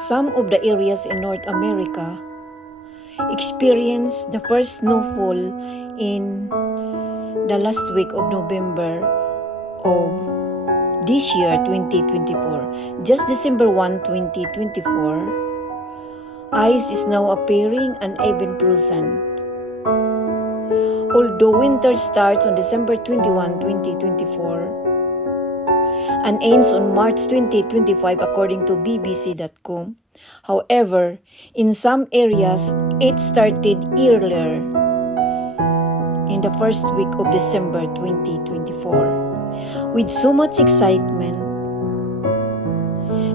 Some of the areas in North America experienced the first snowfall in the last week of November of this year, 2024. Just December 1, 2024, ice is now appearing and even frozen. Although winter starts on December 21, 2024, and ends on March 2025 according to BBC.com. However, in some areas, it started earlier in the first week of December 2024. With so much excitement,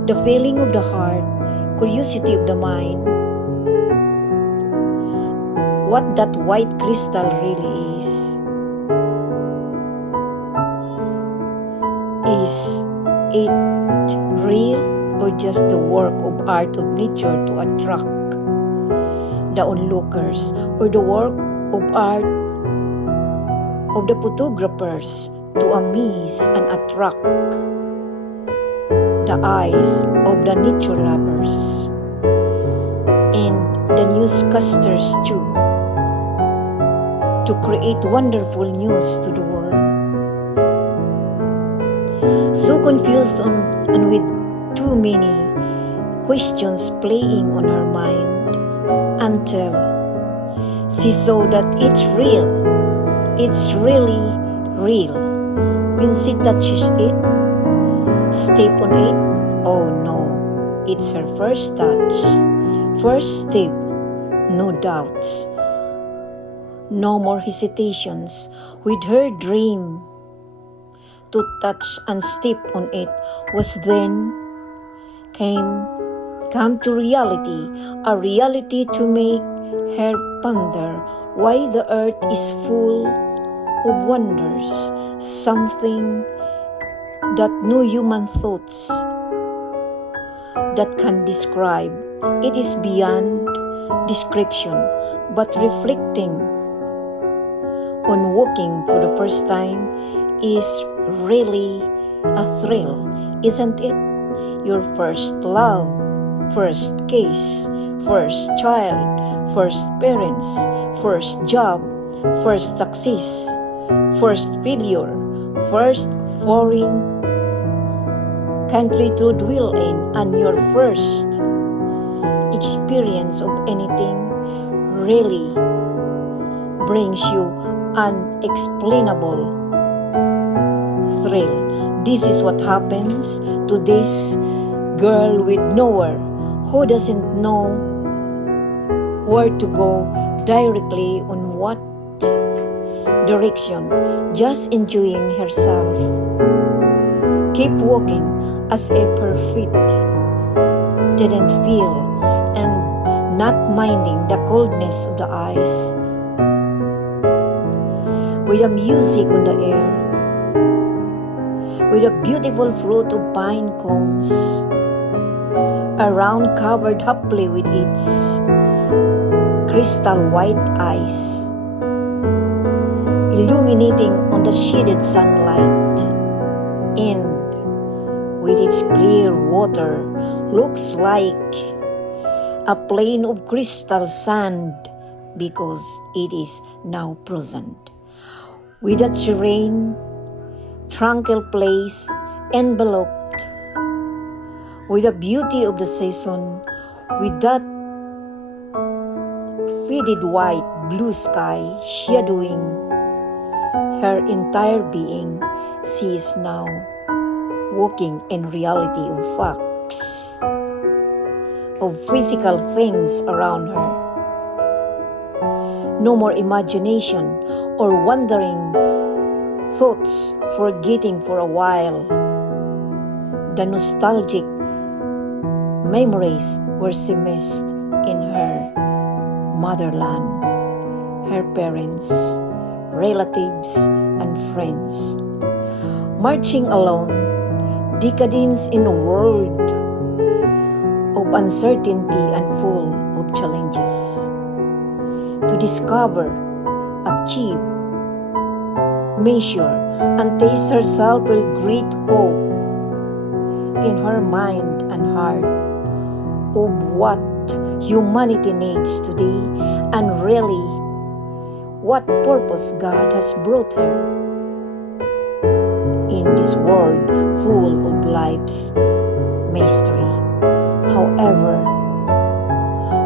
the feeling of the heart, curiosity of the mind, what that white crystal really is it real or just the work of art of nature to attract the onlookers, or the work of art of the photographers to amaze and attract the eyes of the nature lovers and the newscasters too, to create wonderful news to the world. So confused and with too many questions playing on her mind, until she saw that it's real. It's really real. When she touches it, step on it, oh no, it's her first touch. First step, no doubts. No more hesitations with her dream. To touch and step on it was then come to reality, a reality to make her ponder why the earth is full of wonders, something that no human thoughts that can describe. It is beyond description, but reflecting on walking for the first time is really a thrill, isn't it? Your first love, first kiss, first child, first parents, first job, first success, first failure, first foreign country to dwell in, and your first experience of anything really brings you unexplainable thrill. This is what happens to this girl with nowhere, who doesn't know where to go directly, on what direction, just enjoying herself. Keep walking as if her feet didn't feel, and not minding the coldness of the ice. With the music on the air, with a beautiful fruit of pine cones, around covered happily with its crystal white ice, illuminating on the shaded sunlight, and with its clear water, looks like a plain of crystal sand, because it is now frozen. With that serene, tranquil place enveloped with the beauty of the season, with that faded white blue sky shadowing her entire being, she is now walking in reality of facts, of physical things around her. No more imagination or wandering thoughts, forgetting for a while the nostalgic memories where she missed in her motherland, her parents, relatives, and friends. Marching alone, decadence in a world of uncertainty and full of challenges. To discover, achieve, measure, and taste herself with great hope in her mind and heart of what humanity needs today and really what purpose God has brought her in this world full of life's mystery. However,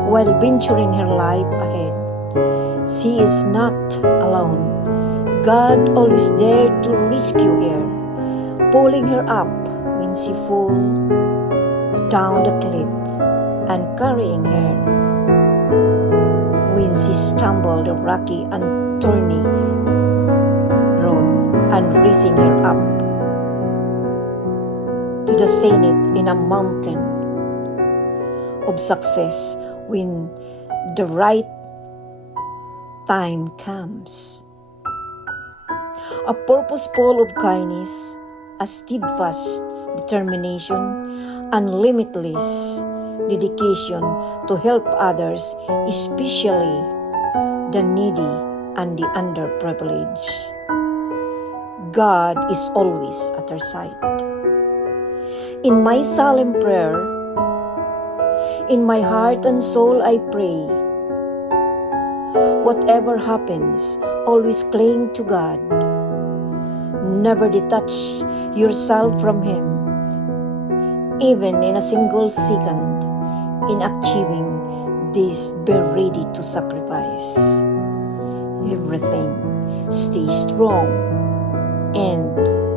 while venturing her life ahead, she is not alone. God always there to rescue her, pulling her up when she falls down the cliff and carrying her when she stumbled the rocky and thorny road and raising her up to the zenith in a mountain of success when the right time comes. A purpose full of kindness, a steadfast determination, and limitless dedication to help others, especially the needy and the underprivileged. God is always at her side. In my solemn prayer, in my heart and soul I pray, whatever happens, always cling to God. Never detach yourself from Him, even in a single second, in achieving this, be ready to sacrifice everything. Stay strong and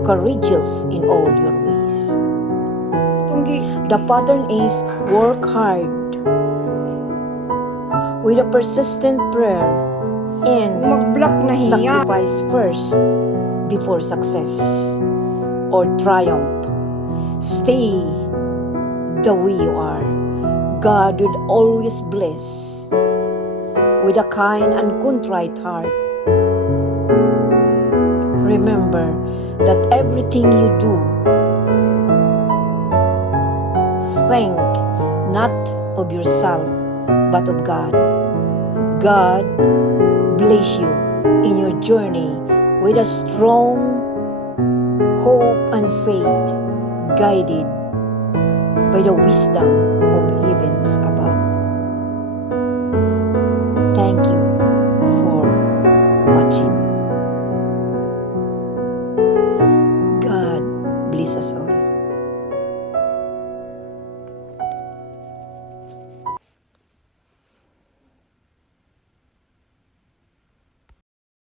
courageous in all your ways. The pattern is work hard with a persistent prayer and sacrifice first before success or triumph. Stay the way you are. God would always bless with a kind and contrite heart. Remember that everything you do, think not of yourself but of God. God bless you in your journey with a strong hope and faith, guided by the wisdom of heavens above. Thank you for watching. God bless us all.